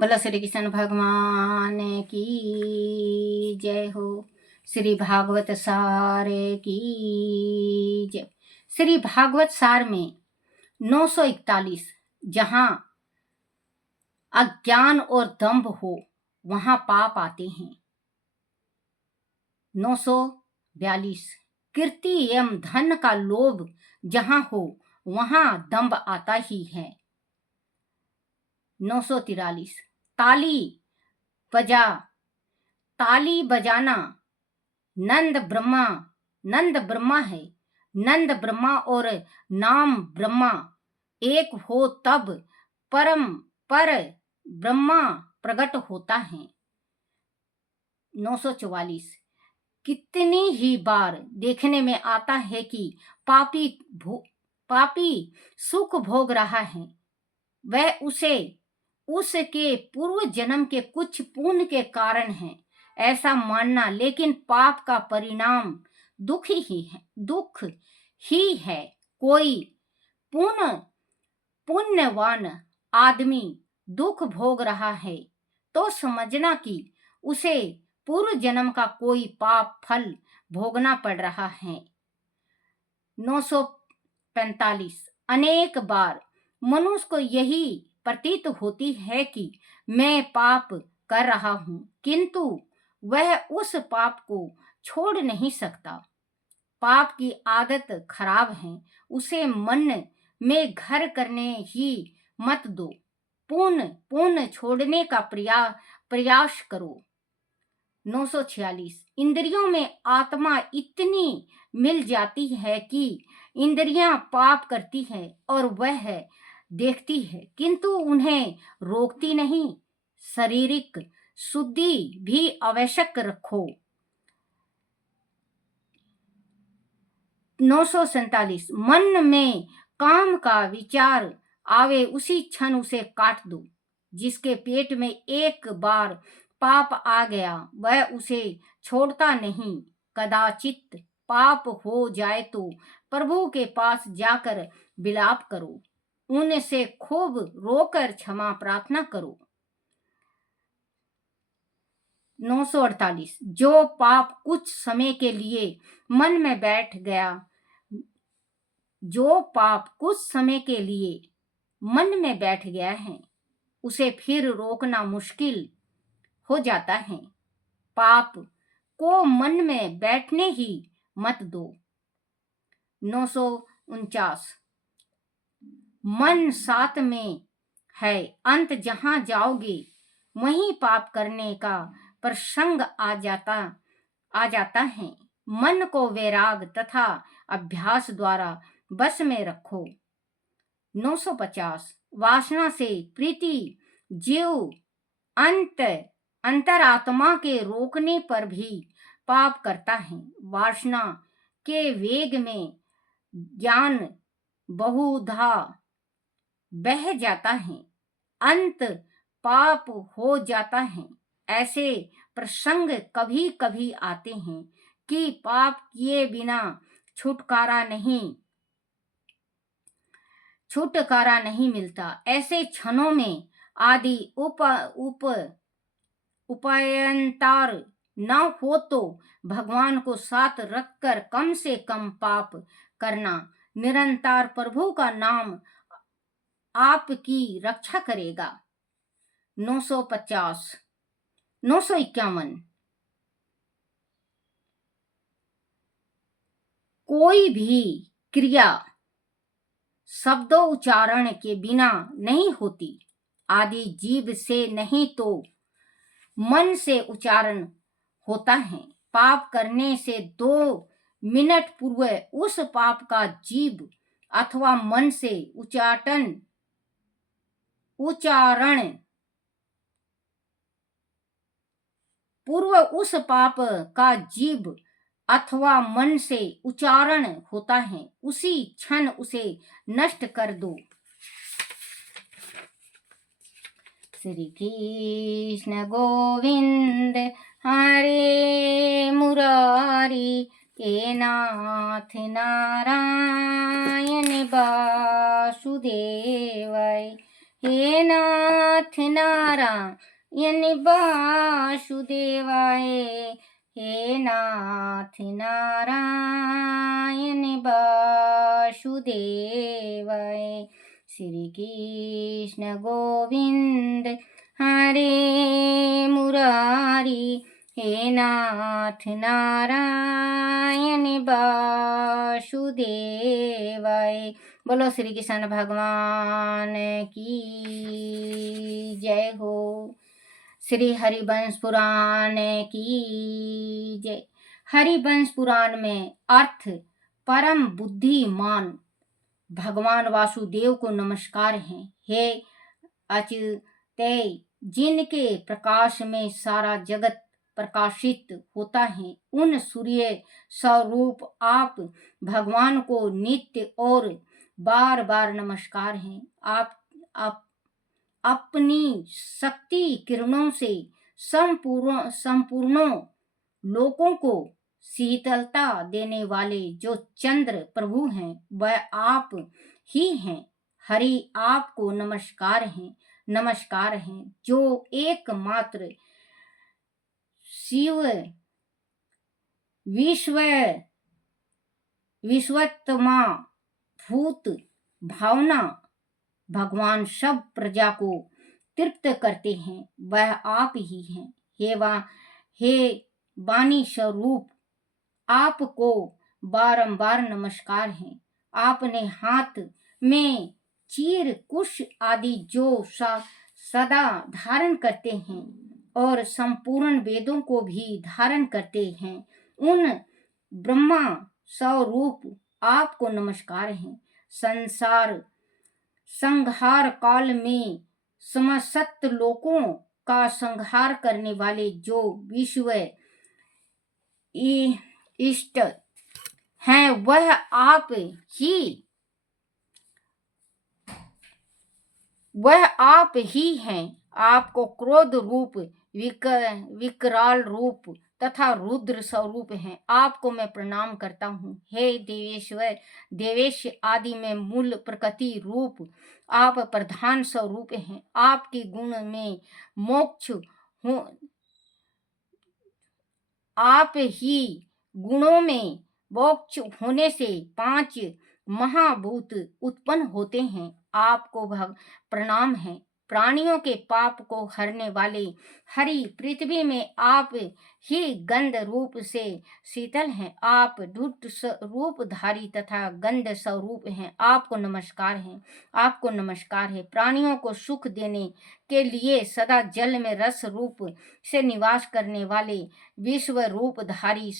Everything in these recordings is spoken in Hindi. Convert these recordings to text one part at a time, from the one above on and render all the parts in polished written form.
बोलो श्री कृष्ण भगवान की जय हो। श्री भागवत सार की जय। श्री भागवत सार में 941 जहां अज्ञान और दंभ हो वहां पाप आते हैं। 942 कीर्ति एवं धन का लोभ जहां हो वहां दंभ आता ही है। 943 ताली बजा, ताली बजाना नंद ब्रह्मा है। नंद ब्रह्मा और नाम ब्रह्मा एक हो तब परम पर ब्रह्मा प्रकट होता है। 944 कितनी ही बार देखने में आता है कि पापी सुख भोग रहा है, वह उसके पूर्व जन्म के कुछ पुण्य के कारण है ऐसा मानना, लेकिन पाप का परिणाम दुख ही है। कोई पुण्यवान आदमी दुख भोग रहा है तो समझना कि उसे पूर्व जन्म का कोई पाप फल भोगना पड़ रहा है। 945 अनेक बार मनुष्य को यही प्रतीत होती है कि मैं पाप कर रहा हूं, किंतु वह उस पाप को छोड़ नहीं सकता। पाप की आदत खराब है, उसे मन में घर करने ही मत दो। पुण्य छोड़ने का प्रयास करो। 946 इंद्रियों में आत्मा इतनी मिल जाती है कि इंद्रियां पाप करती है और वह देखती है, किंतु उन्हें रोकती नहीं। शारीरिक शुद्धि भी आवश्यक रखो। 947 मन में काम का विचार आवे उसी क्षण उसे काट दो। जिसके पेट में एक बार पाप आ गया वह उसे छोड़ता नहीं। कदाचित पाप हो जाए तो प्रभु के पास जाकर विलाप करो, उनसे खूब रोकर क्षमा प्रार्थना करो। 948 जो पाप कुछ समय के लिए मन में बैठ गया, जो पाप कुछ समय के लिए मन में बैठ गया है उसे फिर रोकना मुश्किल हो जाता है। पाप को मन में बैठने ही मत दो। 949 मन साथ में है, अंत जहां जाओगे वहीं पाप करने का प्रसंग आ जाता है। मन को वैराग तथा अभ्यास द्वारा बस में रखो। 950 वासना से प्रीति जीव अंतरात्मा के रोकने पर भी पाप करता है। वासना के वेग में ज्ञान बहुधा बह जाता है, अंत पाप हो जाता है। ऐसे प्रसंग कभी कभी आते हैं कि पाप किए बिना छुटकारा नहीं मिलता। ऐसे क्षणों में आदि उपायंतर न हो तो भगवान को साथ रखकर कम से कम पाप करना। निरंतर प्रभु का नाम आपकी रक्षा करेगा। 950 951 कोई भी क्रिया शब्दों उच्चारण के बिना नहीं होती। आदि जीव से नहीं तो मन से उच्चारण होता है। पाप करने से 2 मिनट पूर्व उस पाप का जीव अथवा मन से उच्चारण पूर्व उस पाप का जीव अथवा मन से उच्चारण होता है, उसी क्षण उसे नष्ट कर दो। श्री कृष्ण गोविंद हरे मुरारी के नाथ नारायण वासुदेव हे नाथ नारायण वासुदेवाय, हे नाथ नारायण वासुदेवाय। श्री कृष्ण गोविंद हरे मुरारी, हे नाथ नारायण वासुदेवाय। बोलो श्री कृष्ण भगवान की जय हो। श्री हरिवंश पुराण की जय। हरिवंश पुराण में अर्थ परम बुद्धिमान भगवान वासुदेव को नमस्कार है। हे अच्युतेय, जिनके प्रकाश में सारा जगत प्रकाशित होता है, उन सूर्य स्वरूप आप भगवान को नित्य और बार बार नमस्कार है। आप अपनी शक्ति किरणों से संपूर्ण लोकों को शीतलता देने वाले जो चंद्र प्रभु हैं, वह आप ही हैं। हरि आपको नमस्कार है जो एकमात्र शिव विश्वत्मा भूत भावना भगवान सब प्रजा को तृप्त करते हैं, वह आप ही हैं। हे वाणी स्वरूप, आपको बारंबार नमस्कार है। आपने हाथ में चीर कुश आदि जो सदा धारण करते हैं और संपूर्ण वेदों को भी धारण करते हैं, उन ब्रह्मा स्वरूप आपको नमस्कार है। संहार काल में समस्त लोकों का संहार करने वाले जो विश्व इष्ट हैं, वह आप ही हैं। आपको क्रोध रूप, विकराल रूप तथा रुद्र स्वरूप हैं। आपको मैं प्रणाम करता हूँ। हे देवेश आदि में मूल प्रकृति रूप आप प्रधान स्वरूप हैं। आपके गुण में मोक्ष हो, आप ही गुणों में मोक्ष होने से 5 महाभूत उत्पन्न होते हैं। आपको प्रणाम है। प्राणियों के पाप को हरने वाले हरि, पृथ्वी में आप ही गंध रूप से शीतल हैं। आप धूत रूपधारी तथा गंध स्वरूप हैं। आपको नमस्कार है। प्राणियों को सुख देने के लिए सदा जल में रस रूप से निवास करने वाले विश्व रूपधारी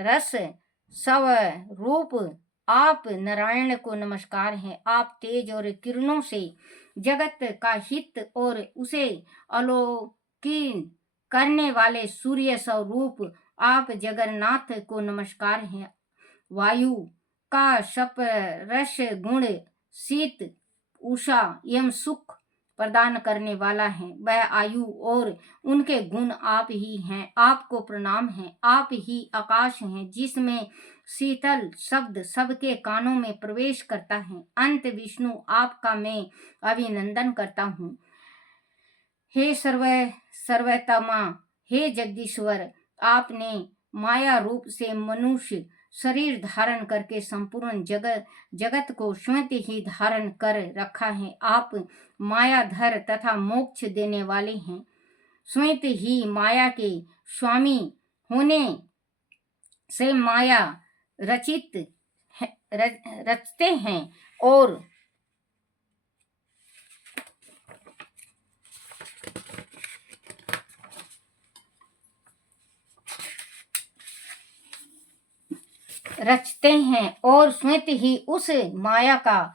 रस स्वरूप आप नारायण को नमस्कार है। आप तेज और किरणों से जगत का हित और उसे अलोकिन करने वाले सूर्य स्वरूप आप जगन्नाथ को नमस्कार है। वायु का सपरस गुण शीत, उषा एवं सुख प्रदान करने वाला है, वह आयु और उनके गुण आप ही हैं। आपको प्रणाम है। आप ही आकाश हैं, जिसमें शीतल शब्द सबके कानों में प्रवेश करता है। अंत विष्णु, आपका मैं अभिनंदन करता हूँ। हे सर्वतमा, हे जगदीश्वर, आपने माया रूप से मनुष्य शरीर धारण करके संपूर्ण जगत को स्वयं ही धारण कर रखा है। आप मायाधर तथा मोक्ष देने वाले हैं। स्वयं ही माया के स्वामी होने से माया रचते हैं और स्वयं ही उस माया का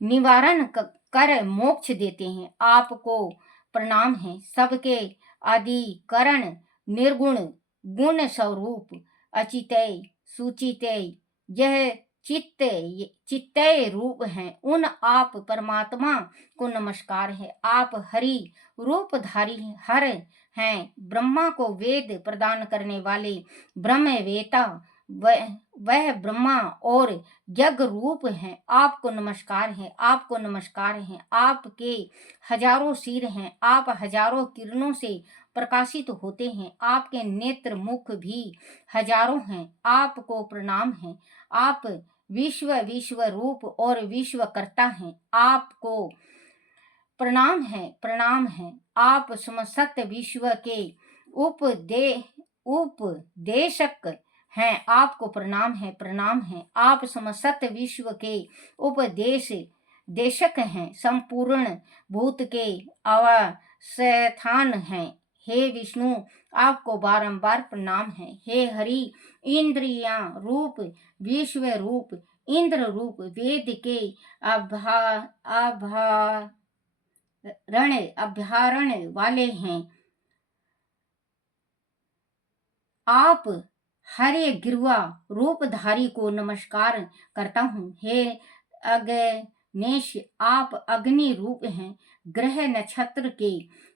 निवारण कर मोक्ष देते हैं। आपको प्रणाम है। सबके आदि कारण निर्गुण गुण स्वरूप अचितय सुचितय यह चित्तय रूप हैं, उन आप परमात्मा को नमस्कार है। आप हरि रूपधारी हर हैं। ब्रह्मा को वेद प्रदान करने वाले ब्रह्मवेता वह ब्रह्मा और यज्ञ रूप हैं। आपको नमस्कार है, आपको नमस्कार है। आपके हजारों सिर हैं, आप हजारों किरणों से प्रकाशित होते हैं। आपके नेत्र मुख भी हजारों हैं। आपको प्रणाम है। आप विश्व रूप और विश्वकर्ता हैं। आपको प्रणाम है, प्रणाम है। आप समस्त विश्व के उपदेशक हैं। आपको प्रणाम है, प्रणाम है। आप समस्त विश्व के देशक हैं। संपूर्ण भूत के अवस्थान हैं। हे विष्णु, आपको बारंबार प्रणाम है। हे हरि, इंद्रियां रूप, विश्व रूप, इंद्र रूप, वेद के अभ्यारण्य वाले हैं। आप हरे गिरुआ रूपधारी को नमस्कार करता हूँ। हे अग्नेश, आप अग्नि रूप हैं। ग्रह नक्षत्र के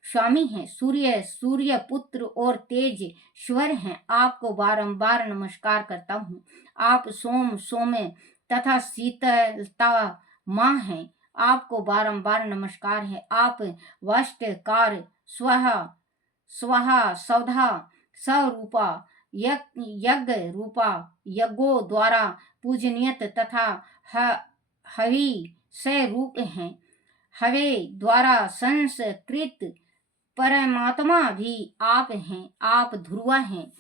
स्वामी हैं। सूर्य पुत्र और तेज स्वर हैं। आपको बारंबार नमस्कार करता हूँ। आप सौम्य तथा शीतलता माँ हैं। आपको बारंबार नमस्कार है। आप वष्टकार स्वाहा सौधा स्वरूपा यज्ञ रूपा, यज्ञों द्वारा पूजनीयत तथा हवि से रूप हैं। हवे द्वारा संस्कृत परमात्मा भी आप हैं। आप ध्रुवा हैं,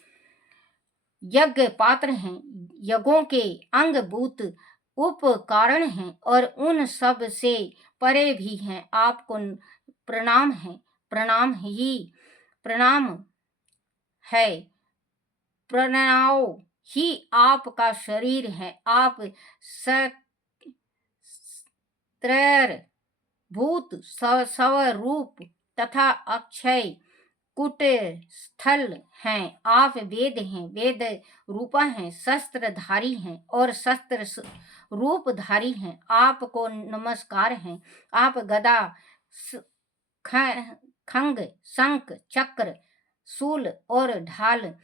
यज्ञ पात्र हैं, यज्ञों के अंगभूत उपकारण हैं और उन सब से परे भी हैं। आपको प्रणाम है, प्रणाम है। प्रणव ही आपका शरीर है। आप भूत स्वरूप तथा अक्षय कुट स्थल हैं। आप वेद हैं, वेद रूपा हैं, शस्त्रधारी हैं और शस्त्र रूपधारी हैं। आपको नमस्कार है। आप गदा, खंग, शंख, चक्र, शूल और ढाल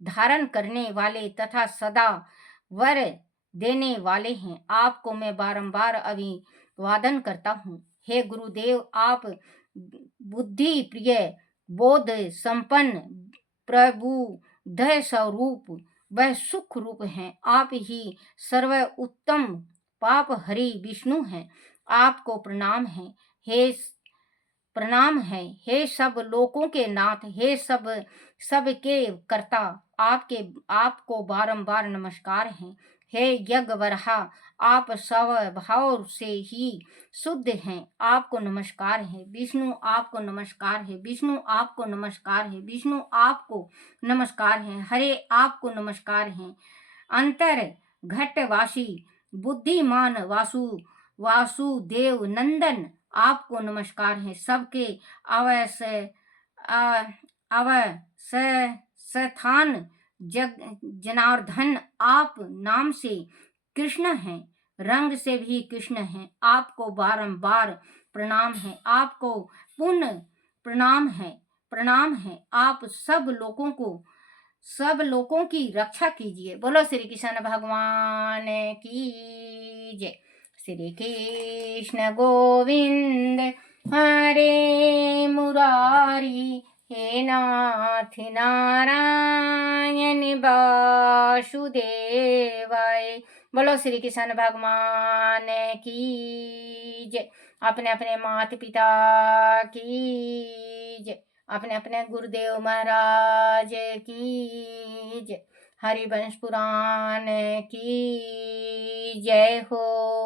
धारण करने वाले तथा सदा वर देने वाले हैं। आपको मैं बारंबार अभिवादन करता हूँ। हे गुरुदेव, आप बुद्धि प्रिय, बोध संपन्न, प्रबुद्ध स्वरूप वह सुख रूप हैं। आप ही सर्व उत्तम पाप हरि विष्णु हैं। आपको प्रणाम है। हे प्रणाम है। हे सब लोकों के नाथ, हे सबके कर्ता, आपको बारंबार नमस्कार है। हे यज्ञवरहा, आप स्वभाव से ही शुद्ध हैं। आपको नमस्कार है। विष्णु, आपको नमस्कार है। विष्णु, आपको नमस्कार है। विष्णु, आपको नमस्कार है। हरे, आपको नमस्कार है। अंतर घटवासी बुद्धिमान वासुदेव नंदन, आपको नमस्कार है। सबके अवस्थान जनार्दन, आप नाम से कृष्ण हैं, रंग से भी कृष्ण हैं। आपको बारंबार प्रणाम है। आपको पुनः प्रणाम है, प्रणाम है। आप सब लोगों की रक्षा कीजिए। बोलो श्री कृष्ण भगवान की जय। श्री कृष्ण गोविंद हरे मुरारी, हे नाथ नारायण वासुदेवाय। बोलो श्री कृष्ण भगवान की जय। अपने अपने माता पिता की जय। अपने अपने गुरुदेव महाराज की जय। हरिवंश पुराण की जय हो।